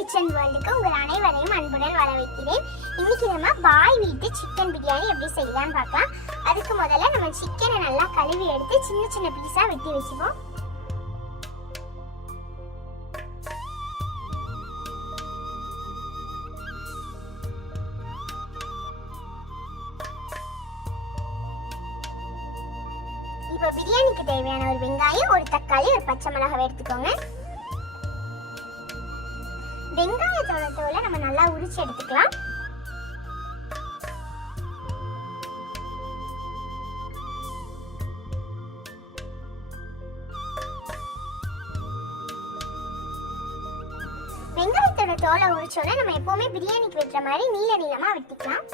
Kitchen வேர்ல்டுக்கு உங்கள் அனைவரையும் அன்புடன் வரவேற்கிறேன். இன்னைக்கு நம்ம பாய் வீட்டு சிக்கன் பிரியாணி எப்படி செய்யலாம்னு பார்க்கலாம். அதுக்கு முதல்ல நம்ம சிக்கனை நல்லா கழுவி எடுத்து சின்ன சின்ன பீஸா வெட்டி வச்சுப்போம். இப்போ பிரியாணிக்கு தேவையான ஒரு வெங்காயம், ஒரு தக்காளி, ஒரு பச்சை மிளகாய் எடுத்துக்கோங்க. வெங்காயத்தோட தோலை நம்ம நல்லா உரிச்சு எடுத்துக்கலாம். வெங்காயத்தோட தோலை உரிச்சோட நம்ம எப்பவுமே பிரியாணிக்கு வெட்டுற மாதிரி நீள நீளமா வெட்டிக்கலாம்.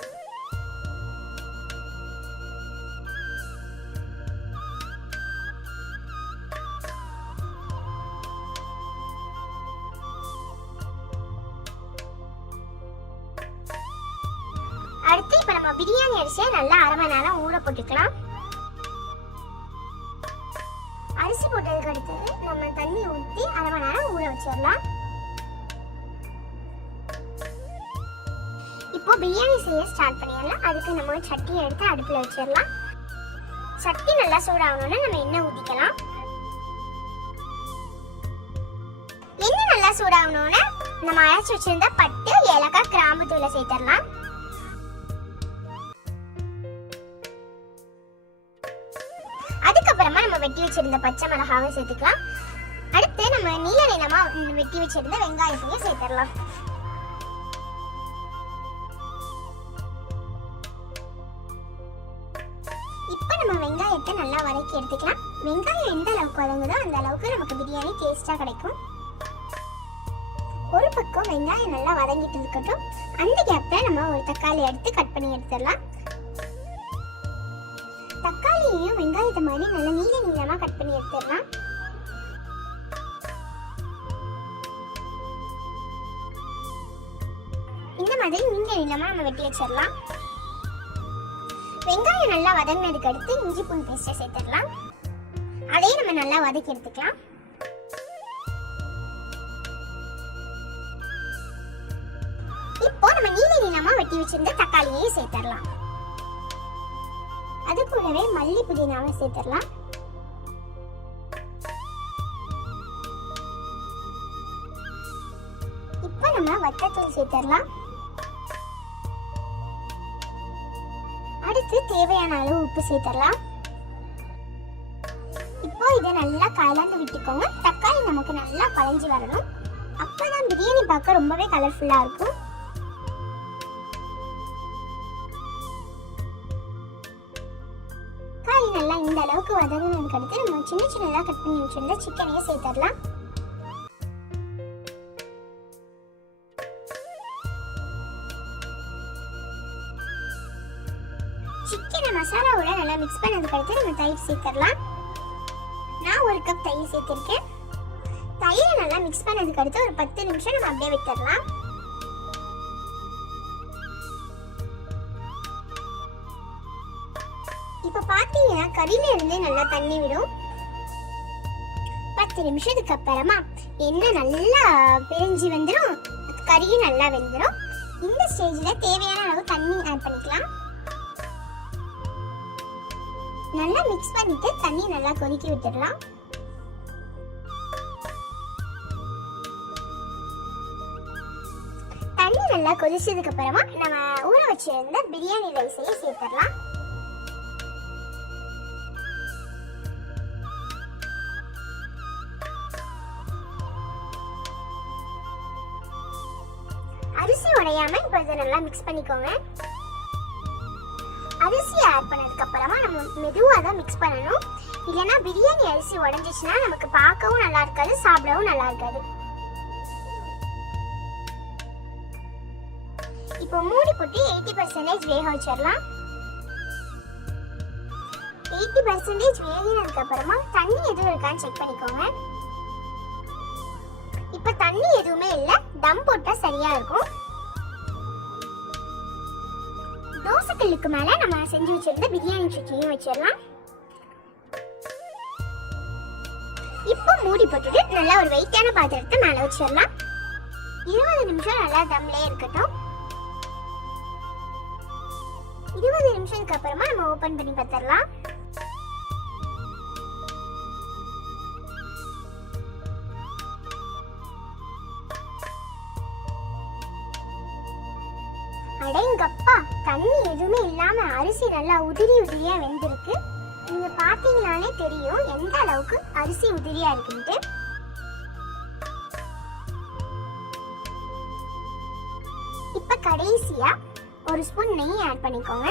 அடுத்து இப்ப நம்ம பிரியாணி அரிசியை நல்லா அரை மணி நேரம் ஊற போட்டுக்கலாம். அரிசி போட்டதுக்கு அடுத்து நம்ம தண்ணி ஊற்றி அரை மணி நேரம் ஊற வச்சிடலாம். இப்போ பிரியாணி செய்ய ஸ்டார்ட் பண்ணிடலாம். அதுக்கு நம்ம சட்டியை எடுத்து அடுப்புல வச்சிடலாம். சட்டி நல்லா சூடாகணும்னு நம்ம எண்ணெய் ஊற்றிக்கலாம். எண்ணெய் நல்லா சூடாகணும்னு நம்ம அரைச்சி வச்சிருந்த பட்டு, ஏலக்காய், கிராம்பு தூளை சேர்த்துடலாம். அதுக்கப்புறமா நம்ம வெட்டி வச்சிருந்த பச்சை மிளகாவை சேர்த்துக்கலாம். அடுத்து நம்ம நீல நீளமா வெட்டி வச்சிருந்த வெங்காயத்தையும் சேர்த்துடலாம். இப்போ நம்ம வெங்காயத்தை நல்லா வதக்கி எடுத்துக்கலாம். வெங்காயம் எந்த அளவுக்கு வதங்குதோ அந்த அளவுக்கு நமக்கு பிரியாணி டேஸ்டா கிடைக்கும். ஒரு பக்கம் வெங்காயம் நல்லா வதங்கிட்டு இருக்கட்டும். அந்த கேப்ல நம்ம ஒரு தக்காளி எடுத்து கட் பண்ணி எடுத்துடலாம். தக்காளியையும் வெங்காயத்தை மாதிரி நல்லா நீள நீளமா கட் பண்ணி எடுத்துடலாம். இந்த மாதிரி நீள நீளமா நம்ம வெட்டி வச்சிடலாம். வெங்காயம் நல்லா வதங்கினதுக்கு அடுத்து இஞ்சி பூண்டு பேஸ்ட்டை சேர்த்துடலாம். அதையும் நம்ம நல்லா வதக்கி எடுத்துக்கலாம். இப்போ நம்ம நீள நீளமா வெட்டி வச்சிருந்த தக்காளியையும் சேர்த்துடலாம். அது கூடவே மல்லி புதினாவை சேர்த்துடலாம். இப்போ நம்ம வத்தத்தூள் சேர்த்துடலாம். அடுத்து தேவையான அளவு உப்பு சேர்த்துடலாம். இப்போ இதை நல்லா கலந்து விட்டுக்கோங்க. தக்காளி நமக்கு நல்லா கலஞ்சி வரணும். அப்பதான் பிரியாணி பார்க்க ரொம்பவே கலர்ஃபுல்லா இருக்கும். நல்லா இந்த அளவுக்கு வதங்கினதுக்கு அடுத்து நம்ம சின்ன சின்னதா கட் பண்ணி வச்சிருந்த சிக்கனையே சேர்த்துடலாம். சிக்கனை மசாலாவோட நல்லா மிக்ஸ் பண்ணதுக்கு அடுத்து நம்ம தயிர் சேர்த்துடலாம். நான் ஒரு கப் தயிர் சேர்த்திருக்கேன். தயிரை நல்லா மிக்ஸ் பண்ணதுக்கு அடுத்து ஒரு 10 நிமிஷம் நம்ம அப்படியே விட்டுடலாம். இப்ப பாத்தீங்கன்னா கறியில இருந்து நல்லா தண்ணி விடும். 10 நிமிஷத்துக்கு அப்புறமா எண்ணெய் நல்லா பிரிஞ்சு வந்துடும், கறியும் நல்லா வெந்துடும். இந்த ஸ்டேஜ்ல தேவையான அளவு தண்ணி ஆட் பண்ணிக்கலாம். நல்லா மிக்ஸ் பண்ணிட்டு தண்ணி நல்லா கொதிக்க விட்டுடலாம். தண்ணி நல்லா கொதிச்சதுக்கு அப்புறமா நம்ம ஊற வச்சிருந்த பிரியாணி ரைஸையே சேர்த்துடலாம். அரிசி உடையாம இப்போ இதை நல்லா மிக்ஸ் பண்ணிக்கோங்க. அரிசி ஆட் பண்ணதுக்கு அப்புறமா நம்ம மெதுவாக தான் மிக்ஸ் பண்ணணும். இல்லைன்னா பிரியாணி அரிசி உடைஞ்சிச்சுன்னா நமக்கு பார்க்கவும் நல்லா இருக்காது, சாப்பிடவும் நல்லா இருக்காது. இப்போ மூடி போட்டு 80% வேக வச்சிடலாம். 80% வேகினதுக்கு அப்புறமா தண்ணி எதுவும் இருக்கான்னு செக் பண்ணிக்கோங்க. இப்ப தண்ணி எதுவுமே இல்ல, தம் போட்டா சரியா இருக்கும். தோசைக்கல்லுக்கு மேல நம்ம செஞ்சு வச்சிருந்த பிரியாணி சிக்கனையும் வச்சிடலாம். இப்போ மூடி போட்டுட்டு நல்லா ஒரு வெயிட்டான பாத்திரத்தை மேல வச்சிடலாம். 20 நிமிஷம் நல்லா தம்லயே இருக்கட்டும். 20 நிமிஷத்துக்கு அப்புறமா நம்ம ஓபன் பண்ணி பார்த்துடலாம். அடேங்கப்பா, தண்ணி எதுவுமே இல்லாம அரிசி நல்லா உதிரியா வெந்திருக்கு. நீங்க பாத்தீங்கன்னாலே தெரியும் எந்த அளவுக்கு அரிசி உதிரியா இருக்குன்ட்டு. இப்ப கடைசியா ஒரு ஸ்பூன் நெய் ஆட் பண்ணிக்கோங்க.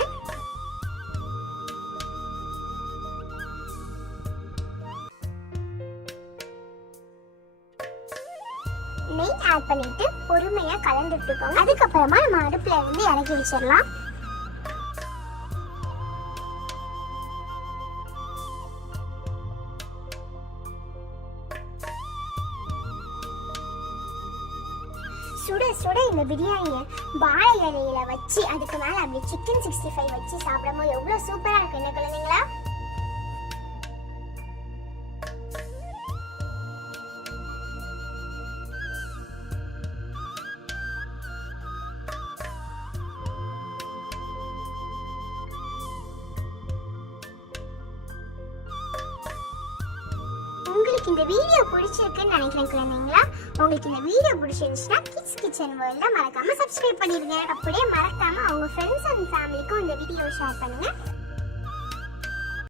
நெய் ஆட் பண்ணிட்டு பொறுமையா கலந்துட்டுக்கோங்க. அதுக்கப்புறமா நம்ம அடுப்புல இருந்து இறக்கி வச்சிடலாம். சுட சுட இந்த பிரியாணியை வாழை இலையில வச்சு அதுக்கு மேல அப்படி சிக்கன் 65 வச்சு சாப்பிடும்போது எவ்வளவு சூப்பரா இருக்கு என்ன குழந்தைங்களா? உங்களுக்கு இந்த வீடியோ பிடிச்சிருக்குன்னு நினைக்கிறேன் குழந்தைங்களா. உங்களுக்கு இந்த வீடியோ பிடிச்சிருந்துச்சுன்னா கிட்ஸ் கிச்சன் வேர்ல்ட மறக்காம சப்ஸ்கிரைப் பண்ணிடுங்க. அப்படியே மறக்காம அவங்க ஃப்ரெண்ட்ஸ் அண்ட் ஃபேமிலிக்கும் இந்த வீடியோ ஷேர் பண்ணுங்க.